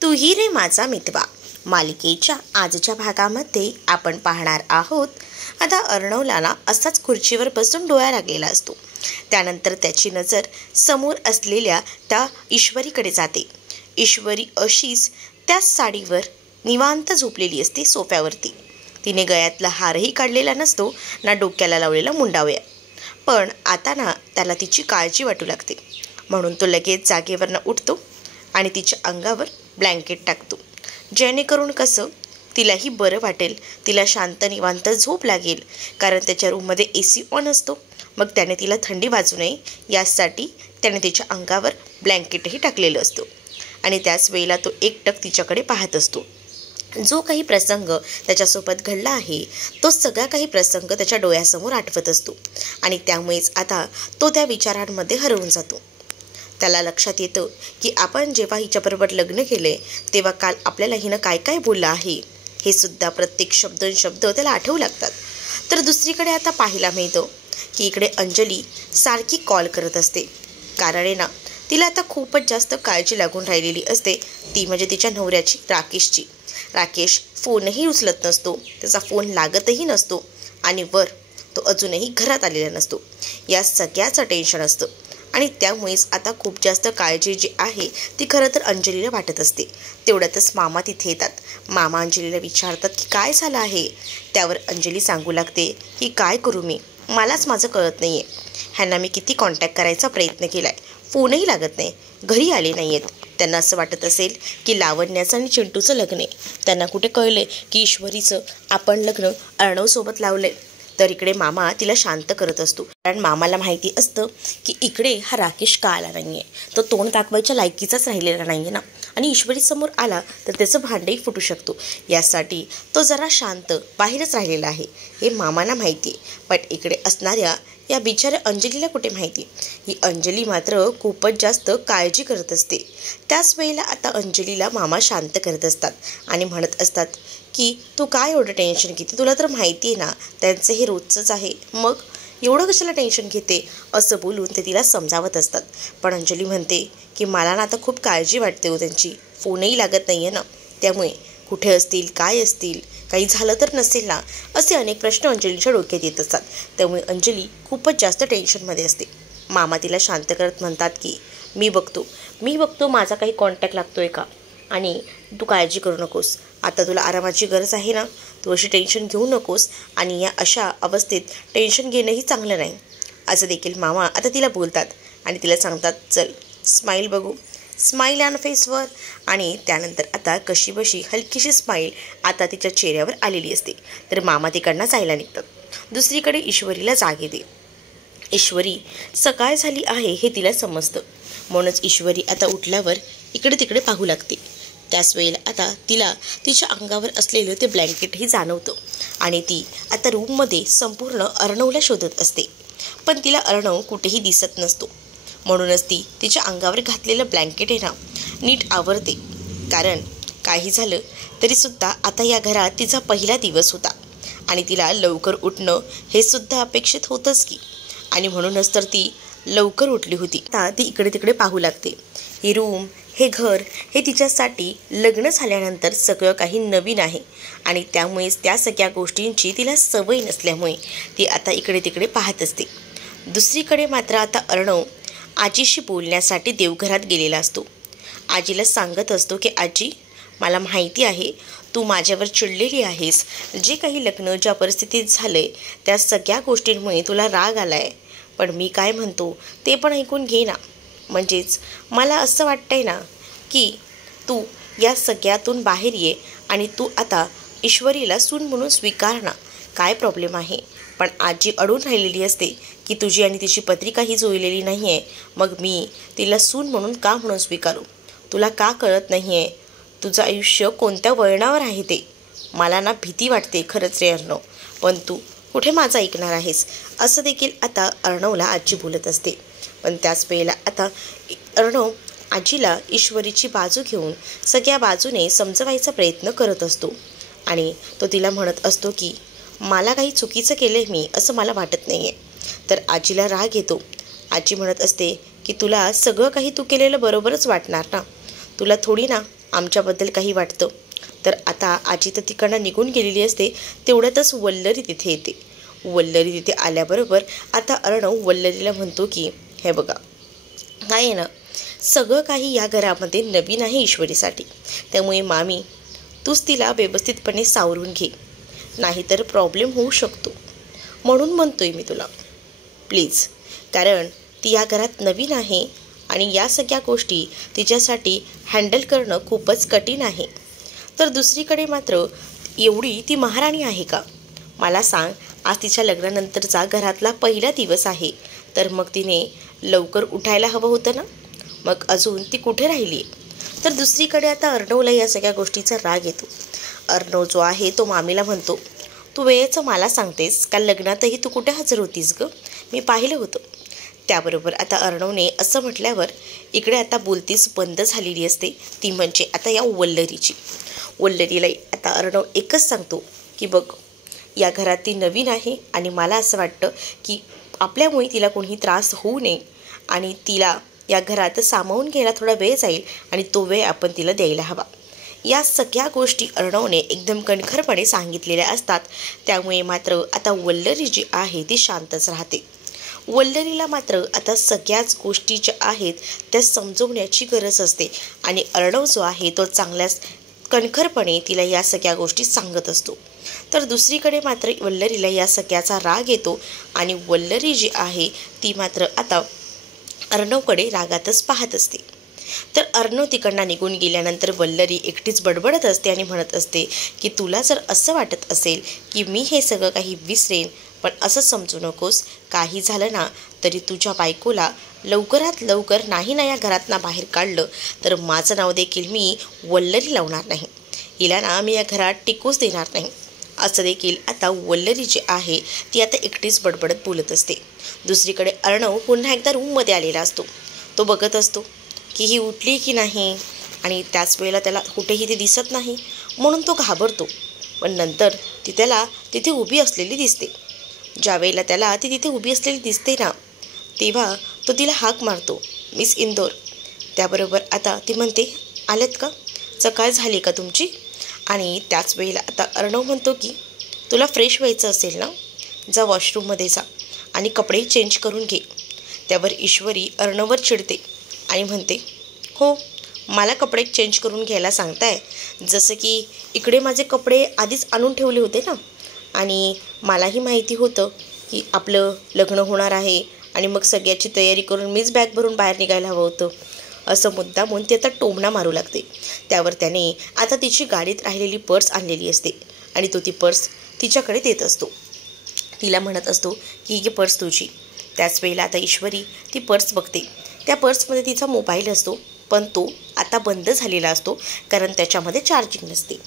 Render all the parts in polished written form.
तूही रे माझा मितवा मालिकेच्या आजच्या भागामध्ये आपण पाहणार आहोत. आता अर्णवला ना असाच खुर्चीवर बसून डोळा लागलेला असतो. त्यानंतर त्याची नजर समोर असलेल्या त्या ईश्वरीकडे जाते. ईश्वरी अशीच त्याच साडीवर निवांत झोपलेली असते सोफ्यावरती. तिने गळ्यातला हारही काढलेला नसतो ना डोक्याला लावलेला मुंडावया. पण आता ना त्याला तिची काळजी वाटू लागते. म्हणून तो लगेच जागेवरनं उठतो आणि तिच्या अंगावर ब्लँकेट टाकतो, जेणेकरून कसं तिलाही बरं वाटेल, तिला शांत निवांत झोप लागेल. कारण त्याच्या रूममध्ये AC ऑन असतो. मग त्याने तिला थंडी वाजू नये यासाठी त्याने तिच्या अंगावर ब्लँकेटही टाकलेलं असतं. आणि त्याच वेळेला तो एकटक तिच्याकडे पाहत असतो. जो काही प्रसंग त्याच्यासोबत घडला आहे तो सगळा काही प्रसंग त्याच्या डोळ्यासमोर आठवत असतो. आणि त्यामुळेच आता तो त्या विचारांमध्ये हरवून जातो. त्याला लक्षात येतं की आपण जेव्हा हिच्याबरोबर लग्न केले तेव्हा काल आपल्याला हिनं काय काय बोललं आहे हे सुद्धा प्रत्येक शब्द त्याला आठवू लागतात. तर दुसरीकडे आता पाहायला मिळतं की इकडे अंजली सारखी कॉल करत असते. कारण आहे ना तिला आता खूपच जास्त काळजी लागून राहिलेली असते. ती म्हणजे तिच्या नवऱ्याची, राकेशची. राकेश फोनही उचलत नसतो, त्याचा फोन लागतही नसतो आणि वर तो अजूनही घरात आलेला नसतो. या सगळ्याचं टेन्शन असतं. आणि त्यामुळेच आता खूप जास्त काळजी जी आहे ती खरं तर अंजलीला वाटत असते. तेवढ्यातच मामा तिथे येतात. मामा अंजलीला विचारतात की काय झालं आहे. त्यावर अंजली सांगू लागते की काय करू मी, मलाच माझं कळत नाही आहे. ह्यांना मी किती कॉन्टॅक्ट करायचा प्रयत्न केला आहे, फोनही लागत नाही, घरी आले नाही आहेत. त्यांना असं वाटत असेल की लावण्याचं आणि चिंटूचं लग्न आहे. त्यांना कुठे कळले की ईश्वरीचं आपण लग्न अर्णवसोबत लावलं आहे. तर इकडे मामा तिला शांत करत असतो. कारण मामाला माहिती असतं की इकडे हा राकेश का आला नाही आहे, तो तोंड दाखवायच्या लायकीचाच राहिलेला नाही आहे ना. आणि ईश्वरी समोर आला तर त्याचं भांडंही फुटू शकतो. यासाठी तो जरा शांत बाहेरच राहिलेला आहे हे मामांना माहिती आहे. पण इकडे असणाऱ्या या बिचाऱ्या अंजलीला कुठे माहिती. ही अंजली मात्र खूपच जास्त काळजी करत असते. त्याच वेळेला आता अंजलीला मामा शांत करत असतात आणि म्हणत असतात की तू काय एवढं टेन्शन घेते, तुला तर माहिती आहे ना त्यांचं हे रोजचंच आहे, मग एवढं कशाला टेन्शन घेते असं बोलून ते तिला समजावत असतात. पण अंजली म्हणते की मला ना आता खूप काळजी वाटते हो त्यांची, फोनही लागत नाही आहे ना, त्यामुळे कुठे असतील, काय असतील, काही झालं तर नसेल ना, असे अनेक प्रश्न अंजलीच्या डोक्यात येत असतात. त्यामुळे अंजली खूपच जास्त टेन्शनमध्ये असते. मामा तिला शांत करत म्हणतात की मी बघतो माझा काही कॉन्टॅक्ट लागतो आहे का, आणि तू काळजी करू नकोस, आता तुला आरामाची गरज आहे ना, तू अशी टेन्शन घेऊ नकोस. आणि या अशा अवस्थेत टेन्शन घेणंही चांगलं नाही असं देखील मामा आता तिला बोलतात. आणि तिला सांगतात चल स्माईल बघू. स्माईल ऑन फेसवर. आणि त्यानंतर आता कशीबशी हलकीशी स्माईल आता तिच्या चेहऱ्यावर आलेली असते. तर मामा तिकडनं जायला निघतात. दुसरीकडे ईश्वरीला जाग येते. ईश्वरी सकाळ झाली आहे हे तिला समजतं. म्हणूनच ईश्वरी आता उठल्यावर इकडे तिकडे पाहू लागते. त्याच वेळेला आता तिला तिच्या अंगावर असलेलं ते ब्लँकेटही जाणवतं. आणि ती आता रूममध्ये संपूर्ण अर्णवला शोधत असते. पण तिला अर्णव कुठेही दिसत नसतो. म्हणूनच ती तिच्या अंगावर घातलेलं ब्लँकेट आहे ना नीट आवरते. कारण काही झालं तरीसुद्धा आता या घरात तिचा पहिला दिवस होता आणि तिला लवकर उठणं हे सुद्धा अपेक्षित होतंच की. आणि म्हणूनच तर ती लवकर उठली होती. आता ती इकडे तिकडे पाहू लागते. ही रूम, हे घर, हे तिच्यासाठी लग्न झाल्यानंतर सगळं काही नवीन आहे. आणि त्यामुळेच त्या सगळ्या गोष्टींची तिला सवय नसल्यामुळे ती आता इकडे तिकडे पाहत असते. दुसरीकडे मात्र आता अर्णव आजीशी बोलण्यासाठी देवघरात गेलेला असतो. आजीला सांगत असतो की आजी, मला माहिती आहे तू माझ्यावर चिडलेली आहेस. जे काही लग्न ज्या परिस्थितीत झालं आहे त्या सगळ्या गोष्टींमुळे तुला राग आला आहे. पण मी काय म्हणतो ते पण ऐकून घे ना. म्हणजेच मला असं वाटतंय ना की तू या सगळ्यातून बाहेर ये आणि तू आता ईश्वरीला सून म्हणून स्वीकार ना. काय प्रॉब्लेम आहे. पण आजी अडून राहिलेली असते की तुझी आणि तिची पत्रिकाही जुळलेली नाही आहे, मग मी तिला सून म्हणून का म्हणून स्वीकारू. तुला का कळत नाही आहे तुझं आयुष्य कोणत्या वळणावर आहे ते. मला ना भीती वाटते खरंच रे अर्णव, पण तू कुठे माझं ऐकणार आहेस असं देखील आता अर्णवला आजी बोलत असते. पण त्याच वेळेला आता अर्णव आजीला ईश्वरीची बाजू घेऊन सगळ्या बाजूने समजवायचा प्रयत्न करत असतो. आणि तो तिला म्हणत असतो की मला काही चुकीचं केलं आहे मी असं मला वाटत नाही आहे. तर आजीला राग येतो. आजी म्हणत असते की तुला सगळं काही तू केलेलं बरोबरच वाटणार ना, तुला थोडी ना आमच्याबद्दल काही वाटतं. तर आता आजी तर तिकडनं निघून गेलेली असते. तेवढ्यातच वल्लरी तिथे येते. वल्लरी तिथे आल्याबरोबर आता अर्णव वल्लरीला म्हणतो की हे बघा, काय आहे ना, सगळं काही या घरामध्ये नवीन आहे ईश्वरीसाठी. त्यामुळे मामी, तूच तिला व्यवस्थितपणे सावरून घे, नाहीतर प्रॉब्लेम होऊ शकतो. म्हणून म्हणतोय मी तुला, प्लीज. कारण ती या घरात नवीन आहे आणि या सगळ्या गोष्टी तिच्यासाठी हँडल करणं खूपच कठीण आहे. तर दुसरीकडे मात्र एवढी ती महाराणी आहे का? मला सांग, आज तिच्या लग्नानंतरचा घरातला पहिला दिवस आहे. तर मग तिने लवकर उठायला हवं होतं ना. मग अजून ती कुठे राहिली? तर दुसरीकडे आता अर्णवला या सगळ्या गोष्टीचा राग येतो. अर्णव जो आहे तो मामीला म्हणतो, तू वेळेचं मला सांगतेस का? लग्नातही तू कुठे हजर होतीस गं? मी पाहिलं होतं. त्याबरोबर आता अर्णवने असं म्हटल्यावर इकडे आता बोलतीच बंद झालेली असते. ती म्हणजे आता या वल्लरीची. वल्लरीला आता अर्णव एकच सांगतो की बघ, या घरात ती नवीन आहे आणि मला असं वाटतं की आपल्यामुळे तिला कोणीही त्रास होऊ नये आणि तिला या घरात सामावून घ्यायला थोडा वेळ जाईल आणि तो वेळ आपण तिला द्यायला हवा. या सगळ्या गोष्टी अर्णवने एकदम कणखरपणे सांगितलेल्या असतात. त्यामुळे मात्र आता वल्लरी जी आहे ती शांतच राहते. वल्लरीला मात्र आता सगळ्याच गोष्टी ज्या आहेत त्या समजवण्याची गरज असते आणि अर्णव जो आहे तो चांगल्याच कणखरपणे तिला या सगळ्या गोष्टी सांगत असतो. तर दुसरीकडे मात्र वल्लरीला या सगळ्याचा राग येतो आणि वल्लरी जी आहे ती मात्र आता अर्णवकडे रागातच पाहत असते. तर अर्णव तिकडनं निघून गेल्यानंतर वल्लरी एकटीच बडबडत असते आणि म्हणत असते की तुला जर असं वाटत असेल की मी हे सगळं काही विसरेन, पण असं समजू नकोस. काही झालं ना तरी तुझ्या बायकोला लवकरात लवकर नाही ना या घरातनं बाहेर काढलं तर माझं नाव देखील मी वल्लरी लावणार नाही. हिला ना मी या घरात टिकूच देणार नाही. असं देखील आता वल्लरी जी आहे ती आता एकटीच बडबडत बोलत असते. दुसरीकडे अर्णव पुन्हा एकदा रूममध्ये आलेला असतो. तो बघत असतो की ही उठली की नाही आणि त्याच वेळेला त्याला कुठेही ती दिसत नाही. म्हणून तो घाबरतो. पण नंतर ती त्याला तिथे उभी असलेली दिसते. ज्या वेळेला त्याला ती तिथे उभी असलेली दिसते ना, तेव्हा तो तिला हाक मारतो, मिस इंदोर. त्याबरोबर आता ती म्हणते, आलेत का? सकाळ झाली का तुमची? आणि त्याच वेळेला आता अर्णव म्हणतो की तुला फ्रेश व्हायचं असेल ना, जा वॉशरूममध्ये जा आणि कपडे चेंज करून घे. त्यावर ईश्वरी अर्णववर चिडते आणि म्हणते, हो, मला कपडे चेंज करून घ्यायला सांगताय, जसं की इकडे माझे कपडे आधीच आणून ठेवले होते ना आणि मलाही माहिती होतं की आपलं लग्न होणार आहे आणि मग सगळ्याची तयारी करून मीच बॅग भरून बाहेर निघायला हवं होतं. असं मुद्दामून ती आता टोमणा मारू लागते. त्यावर त्याने आता तिची गाडीत राहिलेली पर्स आणलेली असते आणि तो ती पर्स तिच्याकडे देत असतो. तिला म्हणत असतो की ही पर्स तुझी. त्याच वेळेला आता ईश्वरी ती पर्स बघते. त्या पर्समध्ये तिचा मोबाईल असतो, पण तो आता बंद झालेला असतो कारण त्याच्यामध्ये चार्जिंग नसते.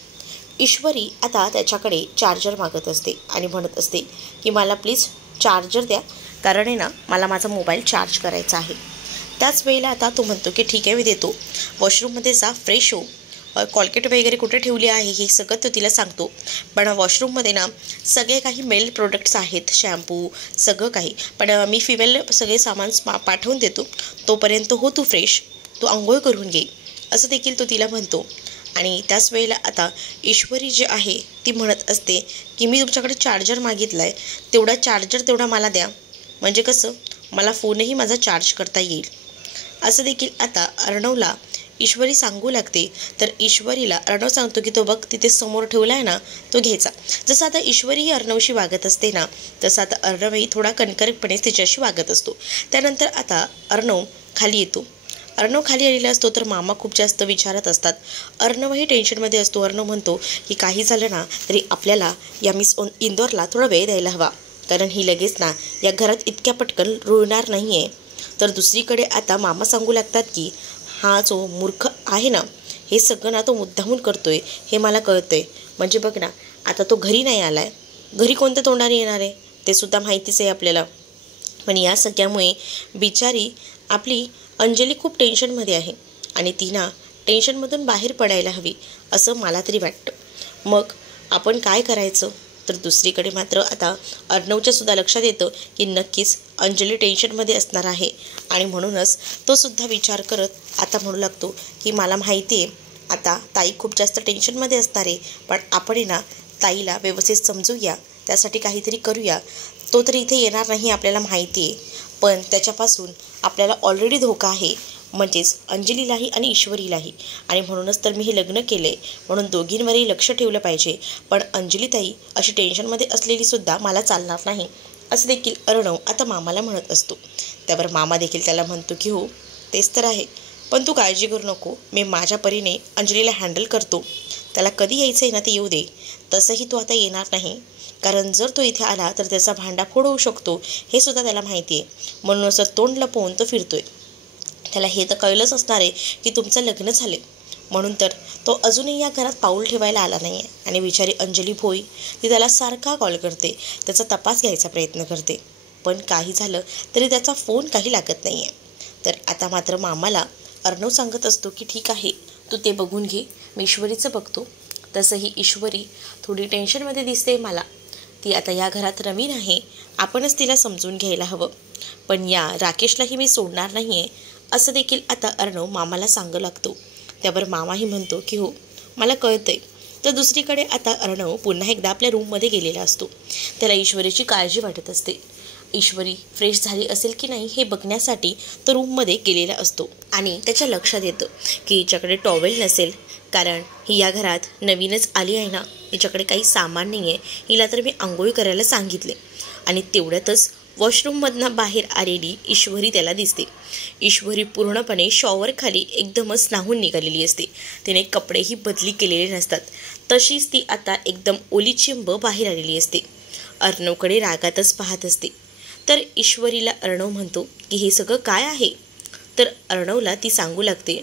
ईश्वरी आता त्याच्याकडे चार्जर मागत असते आणि म्हणत असते की मला प्लीज चार्जर द्या, कारण आहे ना मला माझा मोबाईल चार्ज करायचा आहे. त्याच वेळेला आता तो म्हणतो की ठीक आहे, मी देतो. वॉशरूममध्ये जा, फ्रेश हो. कॉलगेट वगैरे कुठे ठेवली आहे हे सगळं तो तिला सांगतो. पण वॉशरूममध्ये ना सगळे काही मेल प्रोडक्ट्स आहेत, शॅम्पू, सगळं काही. पण मी फिमेल सगळे सामान पाठवून देतो. तोपर्यंत हो तू फ्रेश, तू आंघोळ करून घे, असं देखील तो तिला म्हणतो. आणि त्याच वेळेला आता ईश्वरी जी आहे ती म्हणत असते की मी तुमच्याकडे चार्जर मागितला आहे, तेवढा चार्जर तेवढा मला द्या, म्हणजे कसं मला फोनही माझा चार्ज करता येईल. असं देखील आता अर्णवला ईश्वरी सांगू लागते. तर ईश्वरीला अर्णव सांगतो की तो बघ तिथे समोर ठेवला आहे ना, तो घ्यायचा. जसं आता ईश्वरी ही अर्णवशी वागत असते ना, तसं आता अर्णवही थोडा कणकरपणेच तिच्याशी वागत असतो. त्यानंतर आता अर्णव खाली येतो. अर्णव खाली आलेला असतो तर मामा खूप जास्त विचारत असतात. अर्णवही टेन्शनमध्ये असतो. अर्णव म्हणतो की काही झालं ना तरी आपल्याला या मिस इंदोरला थोडा वेळ द्यायला हवा, कारण ही लगेच ना या घरात इतक्या पटकन रुळणार नाही आहे. तर दुसरीकडे आता मामा सांगू लागतात की हा जो मूर्ख आहे ना, हे सगळं ना तो मुद्दामून करतोय हे मला कळतंय. म्हणजे बघ ना, आता तो घरी नाही आला आहे, घरी कोणत्या तोंडाने येणार आहे ते सुद्धा माहितीच आहे आपल्याला. पण या सगळ्यामुळे बिचारी आपली अंजली खूप टेन्शनमध्ये आहे आणि ती ना टेन्शनमधून बाहेर पडायला हवी असं मला तरी वाटतं. मग आपण काय करायचं? तर दुसरीकडे मात्र आता अर्णवच्या सुद्धा लक्षात येतं की नक्कीच अंजली टेन्शनमध्ये असणार आहे आणि म्हणूनच तो सुद्धा विचार करत आता म्हणू लागतो की मला माहिती आहे आता ताई खूप जास्त टेन्शनमध्ये असणार आहे, पण आपण आहे ना ताईला व्यवस्थित समजूया, त्यासाठी काहीतरी करूया. तो तर इथे येणार नाही आपल्याला माहिती आहे, पण त्याच्यापासून आपल्याला ऑलरेडी धोका आहे, म्हणजेच अंजलीलाही आणि ईश्वरीलाही. आणि म्हणूनच तर मी हे लग्न केलं आहे, म्हणून दोघींवरही लक्ष ठेवलं पाहिजे. पण अंजलीताई अशी टेन्शनमध्ये असलेली सुद्धा मला चालणार नाही, असं देखील अर्णव आता मामाला म्हणत असतो. त्यावर मामा देखील त्याला म्हणतो की हो तेच तर आहे, पण तू काळजी करू नको, मी माझ्या परीने अंजलीला हँडल करतो. त्याला कधी यायचं आहे ना ते येऊ दे. तसंही तो आता येणार नाही, कारण जर तो इथे आला तर त्याचा भांडाफोड होऊ शकतो, हे सुद्धा त्याला माहिती आहे. म्हणून असं तोंड लपवून तो फिरतोय. त्याला हे तर कळलंच असणार आहे की तुमचं लग्न झाले, म्हणून तर तो अजूनही या घरात पाऊल ठेवायला आला नाही आहे. आणि बिचारी अंजली भोई ती त्याला सारखा कॉल करते, त्याचा तपास घ्यायचा प्रयत्न करते, पण काही झालं तरी त्याचा फोन काही लागत नाही आहे. तर आता मात्र मामाला अर्णव सांगत असतो की ठीक आहे, तू ते बघून घे, मी ईश्वरीचं बघतो. तसंही ईश्वरी थोडी टेन्शनमध्ये दिसते मला. ती आता या घरात नवीन आहे, आपणच तिला समजून घ्यायला हवं. पण या राकेशलाही मी सोडणार नाही आहे, असं देखील आता अर्णव मामाला सांगू लागतो. त्यावर मामाही म्हणतो की हो मला कळतंय. तर दुसरीकडे आता अर्णव पुन्हा एकदा आपल्या रूममध्ये गेलेला असतो. त्याला ईश्वरीची काळजी वाटत असते. ईश्वरी फ्रेश झाली असेल की नाही हे बघण्यासाठी तो रूममध्ये गेलेला असतो. आणि त्याच्या लक्षात येतं की हिच्याकडे टॉवेल नसेल, कारण ही या घरात नवीनच आली आहे ना, हिच्याकडे काही सामान नाही आहे. हिला तर मी आंघोळी करायला सांगितले. आणि तेवढ्यातच वॉशरूममधनं बाहेर आलेली ईश्वरी त्याला दिसते. ईश्वरी पूर्णपणे शॉवरखाली एकदमच न्हावून निघालेली असते. तिने कपडेही बदली केलेले नसतात, तशीच ती आता एकदम ओली चिंब बाहेर आलेली असते. अर्णवकडे रागातच पाहत असते. तर ईश्वरीला अर्णव म्हणतो की हे सगळं काय आहे. तर अर्णवला ती सांगू लागते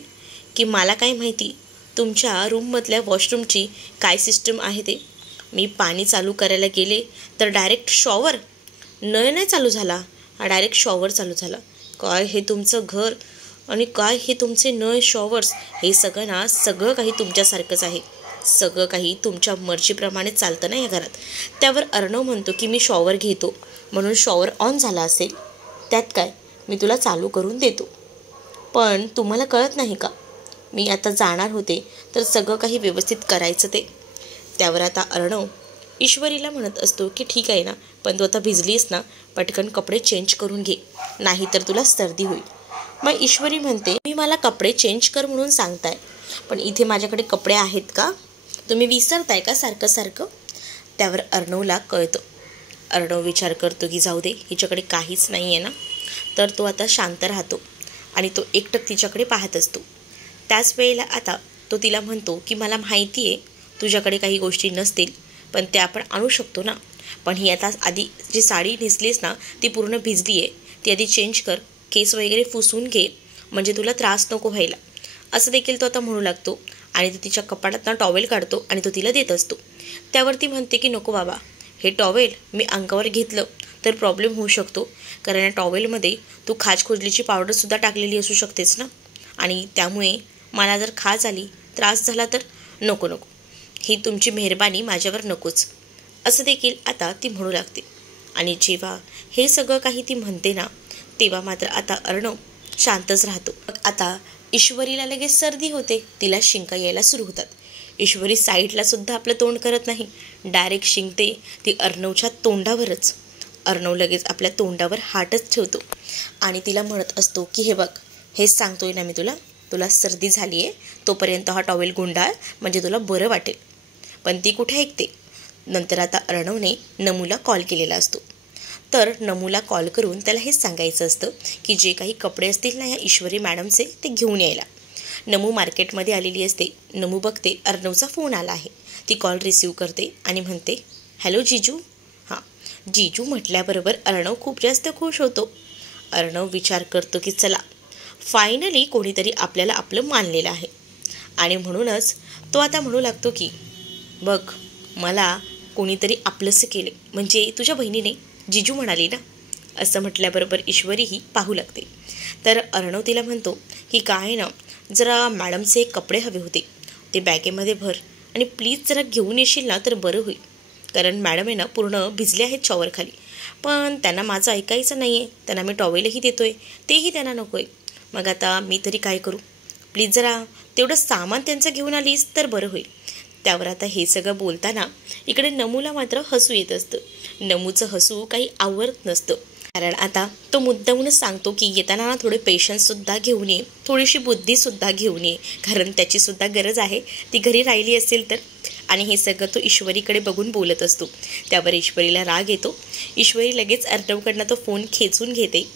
की मला काय माहिती तुमच्या रूममधल्या वॉशरूमची काय सिस्टम आहे ते. मी पाणी चालू करायला गेले तर डायरेक्ट शॉवर, नळ नाही चालू झाला, हा डायरेक्ट शॉवर चालू झाला. काय हे तुमचं घर आणि काय हे तुमचे नळ शॉवर्स, हे सगळं ना सगळं काही तुमच्यासारखंच आहे. सगळं काही तुमच्या मर्जीप्रमाणे चालतं ना या घरात. त्यावर अर्णव म्हणतो की मी शॉवर घेतो म्हणून शॉवर ऑन झाला असेल, त्यात काय, मी तुला चालू करून देतो. पण तुम्हाला कळत नाही का, मी आता जाणार होते तर सगळं काही व्यवस्थित करायचं ते. त्यावर आता अर्णव ईश्वरीला म्हणत असतो की ठीक आहे ना, पण तू आता भिजलीस ना, पटकन कपडे चेंज करून घे, नाही तर तुला सर्दी होईल. मग ईश्वरी म्हणते मी मला कपडे चेंज कर म्हणून सांगताय, पण इथे माझ्याकडे कपडे आहेत का, तुम्ही विसरताय का सारखं सारखं. त्यावर अर्णवला कळतं. अर्णव विचार करतो की जाऊ दे, हिच्याकडे काहीच नाही आहे ना, तर तो आता शांत राहतो आणि तो एकटक तिच्याकडे पाहत असतो. त्याच वेळेला आता तो तिला म्हणतो की मला माहिती आहे तुझ्याकडे काही गोष्टी नसतील, पण त्या आपण आणू शकतो ना. पण ही आता आधी जी साडी नेसलीस ना ती पूर्ण भिजली आहे, ती आधी चेंज कर, केस वगैरे पुसून घे, म्हणजे तुला त्रास नको व्हायला, असं देखील तो आता म्हणू लागतो. आणि तो तिच्या कपाटातनं टॉवेल काढतो आणि तो तिला देत असतो. त्यावरती म्हणते की नको बाबा, हे टॉवेल मी अंगावर घेतलं तर प्रॉब्लेम होऊ शकतो, कारण या टॉवेलमध्ये तू खाजखोजलीची पावडरसुद्धा टाकलेली असू शकतेस ना, आणि त्यामुळे मला जर खाज आली, त्रास झाला तर नको नको, ही तुमची मेहरबानी माझ्यावर नकोच, असं देखील आता ती म्हणू लागते. आणि जेव्हा हे सगळं काही ती म्हणते ना, तेव्हा मात्र आता अर्णव शांतच राहतो. आता ईश्वरीला लगेच सर्दी होते, तिला शिंका यायला सुरू होतात. ईश्वरी साईडला सुद्धा आपलं तोंड करत नाही, डायरेक्ट शिंकते ती अर्णवच्या तोंडावरच. अर्णव लगेच आपल्या तोंडावर हातच ठेवतो आणि तिला म्हणत असतो की हे बघ, हेच सांगतोय ना मी तुला, तुला सर्दी झाली आहे, तोपर्यंत हा टॉवेल गुंडाळ, म्हणजे तुला बरं वाटेल. पण ती कुठे ऐकते. नंतर आता अर्णवने नमूला कॉल केलेला असतो. तर नमूला कॉल करून त्याला हेच सांगायचं असतं की जे काही कपडे असतील ना या ईश्वरी मॅडमचे ते घेऊन यायला. नमू मार्केटमध्ये आलेली असते. नमू बघते अर्णवचा फोन आला आहे. ती कॉल रिसीव करते आणि म्हणते हॅलो जीजू. हां, जीजू म्हटल्याबरोबर अर्णव खूप जास्त खुश होतो. अर्णव विचार करतो की चला, फायनली कोणीतरी आपल्याला आपलं मानलेलं आहे. आणि म्हणूनच तो आता म्हणू लागतो की बघ, मला कोणीतरी आपलंसं केले, म्हणजे तुझ्या बहिणीने जीजू म्हणाली ना, असं म्हटल्याबरोबर ईश्वरीही पाहू लागते. तर अर्णव तिला म्हणतो की काय ना, जरा मॅडमचे कपडे हवे होते, ते बॅगेमध्ये भर आणि प्लीज जरा घेऊन येशील ना तर बरं होईल, कारण मॅडम आहे ना पूर्ण भिजले आहेत शॉवरखाली. पण त्यांना माझं ऐकायचं नाही आहे, त्यांना मी टॉवेलही देतो आहे, तेही त्यांना नको आहे. मग आता मी तरी काय करू, प्लीज जरा तेवढं सामान त्यांचं घेऊन आलीस तर बरं होईल. त्यावर आता हे सगळं बोलताना इकडे नमूला मात्र हसू येत असतं. नमूचं हसू काही आवरत नसतं, कारण आता तो मुद्दामूनच सांगतो की येताना ना थोडे पेशन्ससुद्धा घेऊन ये, थोडीशी बुद्धीसुद्धा घेऊन ये, कारण त्याचीसुद्धा गरज आहे, ती घरी राहिली असेल तर. आणि हे सगळं तो ईश्वरीकडे बघून बोलत असतो. त्यावर ईश्वरीला राग येतो. ईश्वरी लगेच अर्णवकडनं तो फोन खेचून घेते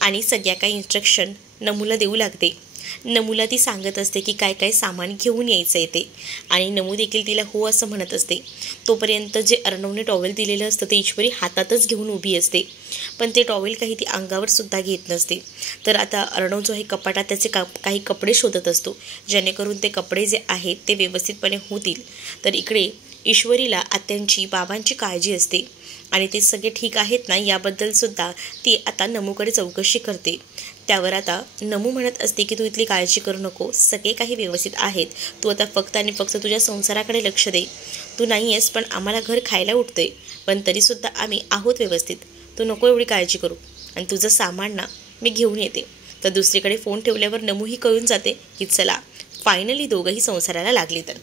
आणि सगळ्या काही इन्स्ट्रक्शन नमूला देऊ लागते. नमूला ती सांगत असते की काय काय सामान घेऊन यायचं आहे ते, आणि नमू देखील तिला हो असं म्हणत असते. तोपर्यंत जे अर्णवने टॉवेल दिलेलं असतं ते ईश्वरी हातातच घेऊन उभी असते, पण ते टॉवेल काही ती अंगावर सुद्धा घेत नसते. तर आता अर्णव जो आहे कपाटात त्याचे काही कपडे शोधत असतो, जेणेकरून ते कपडे जे आहेत ते व्यवस्थितपणे होतील. तर इकडे ईश्वरीला आत्यांची बाबांची काळजी असते आणि ते सगळे ठीक आहेत ना याबद्दलसुद्धा ती आता नमूकडे चौकशी करते. त्यावर आता नमू म्हणत असते की तू इथली काळजी करू नको, सगळे काही व्यवस्थित आहेत, तू आता फक्त आणि फक्त तुझ्या संसाराकडे लक्ष दे. तू नाही आहेस पण आम्हाला घर खायला उठते, पण तरीसुद्धा आम्ही आहोत व्यवस्थित, तू नको एवढी काळजी करू, आणि तुझं सामान ना मी घेऊन येते. तर दुसरीकडे फोन ठेवल्यावर नमूही कळून जाते की चला फायनली दोघंही संसाराला लागली. तर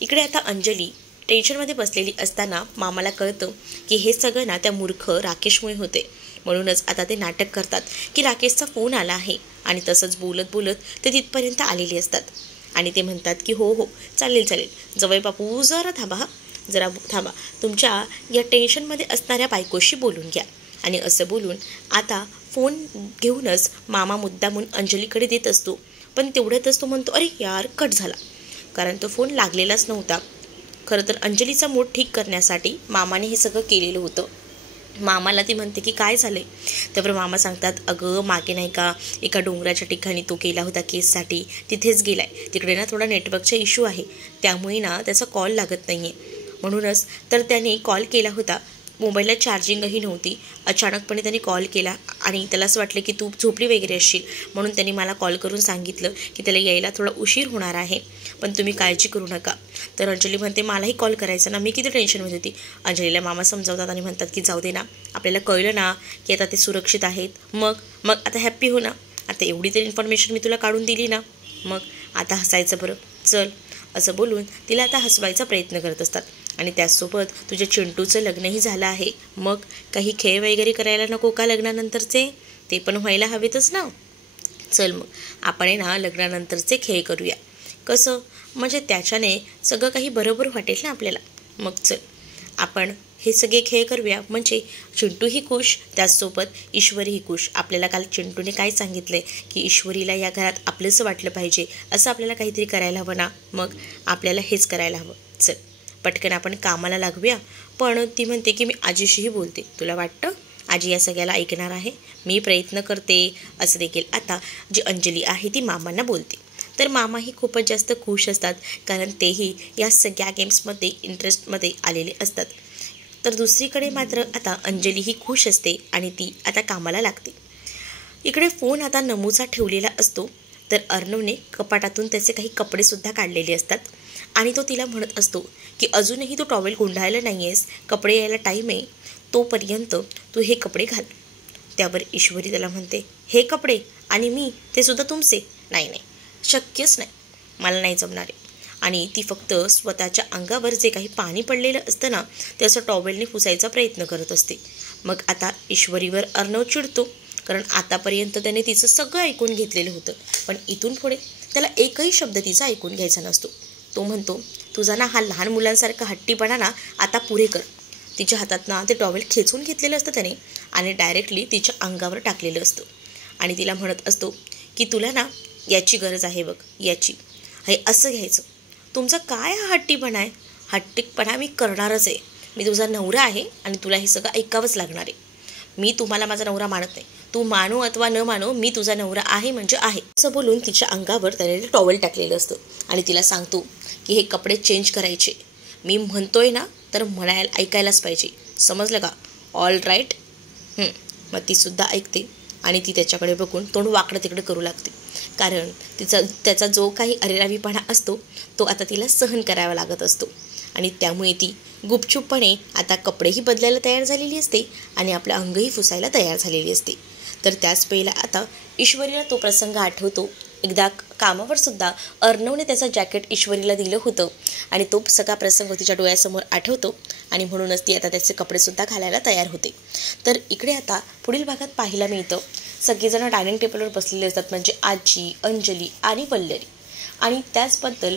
इकडे आता अंजली टेन्शनमध्ये बसलेली असताना मामाला कळतं की हे सगळं ना त्या मूर्ख राकेशमुळे होते. म्हणूनच आता ते नाटक करतात की राकेशचा फोन आला आहे, आणि तसंच बोलत बोलत ते तिथपर्यंत आलेली असतात. आणि ते म्हणतात की हो हो चालेल चालेल, जवळ बापू जरा थांबा, जरा थांबा, तुमच्या या टेन्शनमध्ये असणाऱ्या बायकोशी बोलून घ्या. आणि असं बोलून आता फोन घेऊनच मामा मुद्दामून अंजलीकडे देत असतो. पण तेवढ्यातच तो म्हणतो अरे यार कट झाला, कारण तो फोन लागलेलाच नव्हता. खरं तर अंजलीचा मूड ठीक करण्यासाठी मामाने हे सगळं केलेलं होतं. मामाला ती म्हणते की काय झालंय, त्यावर मामा सांगतात अगं मागे नाही का एका डोंगराच्या ठिकाणी तो गेला होता केससाठी, तिथेच गेलाय, तिकडे ना थोडा नेटवर्कचा इश्यू आहे, त्यामुळे ना त्याचा कॉल लागत नाही आहे. म्हणूनच तर त्याने कॉल केला होता, मोबाईलला चार्जिंगही नव्हती. अचानकपणे त्याने कॉल केला आणि त्याला असं वाटलं की तू झोपली वगैरे असशील, म्हणून त्यांनी मला कॉल करून सांगितलं की त्याला यायला थोडा उशीर होणार आहे, पण तुम्ही काळजी करू नका. तर अंजली म्हणते मलाही कॉल करायचा ना, मी किती टेन्शनमध्ये होती. अंजलीला मामा समजावतात आणि म्हणतात की जाऊ दे ना, आपल्याला कळलं ना की आता ते सुरक्षित आहेत, मग मग आता हॅप्पी हो ना, आता एवढी तरी इन्फॉर्मेशन मी तुला काढून दिली ना, मग आता हसायचं बरं, चल. असं बोलून तिला आता हसवायचा प्रयत्न करत असतात. आणि त्याचसोबत तुझ्या चिंटूचं लग्नही झालं आहे, मग काही खेळ वगैरे करायला नको का लग्नानंतरचे, ते पण व्हायला हवेतच ना. चल मग आपण ना लग्नानंतरचे खेळ करूया, कसं म्हणजे त्याच्याने सगळं काही बरोबर वाटेल ना आपल्याला. मग चल आपण हे सगळे खेळ करूया, म्हणजे चिंटूही खुश, त्याचसोबत ईश्वरीही खुश. आपल्याला काल चिंटूने काय सांगितलंय की ईश्वरीला या घरात आपलंसं वाटलं पाहिजे, असं आपल्याला काहीतरी करायला हवं ना, मग आपल्याला हेच करायला हवं. चल पटकन आपण कामाला लागूया. पण ती म्हणते की मी आजीशीही बोलते, तुला वाटतं आजी या सगळ्याला ऐकणार आहे, मी प्रयत्न करते, असं देखील आता जी अंजली आहे ती मामांना बोलते. तर मामाही खूपच जास्त खुश असतात, कारण तेही या सगळ्या गेम्समध्ये इंटरेस्टमध्ये आलेले असतात. तर दुसरीकडे मात्र आता अंजली ही खुश असते आणि ती आता कामाला लागते. इकडे फोन आता नमूचा ठेवलेला असतो. तर अर्णवने कपाटातून त्याचे काही कपडेसुद्धा काढलेले असतात, आणि तो तिला म्हणत असतो की अजूनही तू टॉवेल गुंडाळलं नाही आहेस, कपडे यायला टाईम आहे, तोपर्यंत तू हे कपडे घाल. त्यावर ईश्वरी त्याला म्हणते हे कपडे आणि मी ते सुद्धा तुमचे, नाही नाही शक्यच नाही, मला नाही जमणार आहे. आणि ती फक्त स्वतःच्या अंगावर जे काही पाणी पडलेलं असतं ना ते असं टॉवेलने पुसायचा प्रयत्न करत असते. मग आता ईश्वरीवर अर्णव चिडतो, कारण आतापर्यंत त्याने तिचं सगळं ऐकून घेतलेलं होतं, पण इथून पुढे त्याला एकही शब्द तिचा ऐकून घ्यायचा नसतो. तो म्हणतो तुझा ना हा लहान मुलांसारखा हट्टीपणा ना आता पुरे कर. तिच्या हातात ना ते टॉवेल खेचून घेतलेलं असतं त्याने आणि डायरेक्टली तिच्या अंगावर टाकलेलं असतं, आणि तिला म्हणत असतो की तुला ना याची गरज आहे बघ, याची, हे असं घ्यायचं. तुमचा काय हा हट्टीपणा आहे, हट्टीपणा मी करणारच आहे, मी तुझा नवरा आहे आणि तुला हे सगळं ऐकावंच लागणार आहे. मी तुम्हाला माझा नवरा मानत नाही, तू मानो अथवा न मानो मी तुझा नवरा आहे म्हणजे आहे, असं बोलून तिच्या अंगावर त्याने टॉवेल टाकलेलं असतं. आणि तिला सांगतो की हे कपडे चेंज करायचे, मी म्हणतोय ना तर म्हणायला ऐकायलाच पाहिजे, समजलं का, ऑल राईट. मग तीसुद्धा ऐकते आणि ती त्याच्याकडे बघून तोंड वाकडं तिकडे करू लागते, कारण त्याचा जो काही अरेरावीपणा असतो तो आता तिला सहन करावा लागत असतो. आणि त्यामुळे ती गुपचूपपणे आता कपडेही बदलायला तयार झालेली असते आणि आपलं अंगही पुसायला तयार झालेली असते. तर त्याच वेळेला आता ईश्वरीला तो प्रसंग आठवतो. एकदा कामावर सुद्धा अर्णवने त्याचं जॅकेट ईश्वरीला दिलं होतं आणि तो सगळा प्रसंग तिच्या डोळ्यासमोर आठवतो आणि म्हणूनच ती आता त्याचे कपडेसुद्धा घालायला तयार होते. तर इकडे आता पुढील भागात पाहायला मिळतं सगळेजण डायनिंग टेबलवर बसलेले असतात, म्हणजे आजी, अंजली आणि वल्लरी. आणि त्याचबद्दल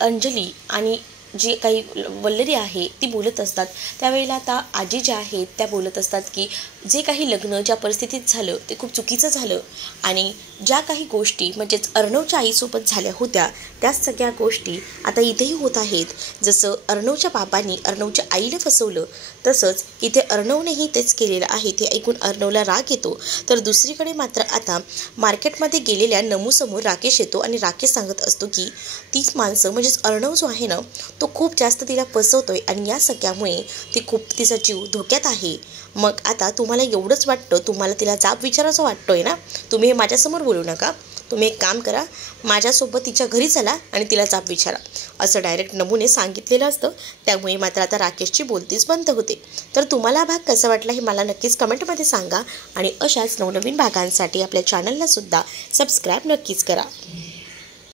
अंजली आणि जी काही वल्लरी आहे ती बोलत असतात. त्यावेळेला आता आजी ज्या आहेत त्या बोलत असतात की जे काही लग्न ज्या परिस्थितीत झालं ते खूप चुकीचं झालं आणि ज्या काही गोष्टी म्हणजेच अर्णवच्या आईसोबत झाल्या होत्या त्याच सगळ्या गोष्टी आता इथेही होत आहेत. जसं अर्णवच्या बाबांनी अर्णवच्या आईला फसवलं तसंच इथे अर्णवनेही तेच केलेलं आहे. ते ऐकून अर्णवला राग येतो. तर दुसरीकडे मात्र आता मार्केटमध्ये गेलेल्या नमूसमोर राकेश येतो आणि राकेश सांगत असतो की तीच माणसं म्हणजेच अर्णव जो आहे ना तो खूप जास्त तिला फसवतोय आणि या सगळ्यामुळे ती खूप तिचा जीव धोक्यात आहे. मग आता तुम्हाला एवढंच वाटतं, तुम्हाला तिला जाब विचारायचं वाटतोय ना, तुम्ही हे माझ्यासमोर बोलू नका. तुम्ही एक काम करा, माझ्यासोबत तिच्या घरी चला आणि तिला जाब विचारा, असं डायरेक्ट नमूने सांगितलेलं असतं. त्यामुळे मात्र आता राकेशची बोलतीच बंद होते. तर तुम्हाला हा भाग कसा वाटला हे मला नक्कीच कमेंटमध्ये सांगा आणि अशाच नवनवीन भागांसाठी आपल्या चॅनलला सुद्धा सबस्क्राईब नक्कीच करा.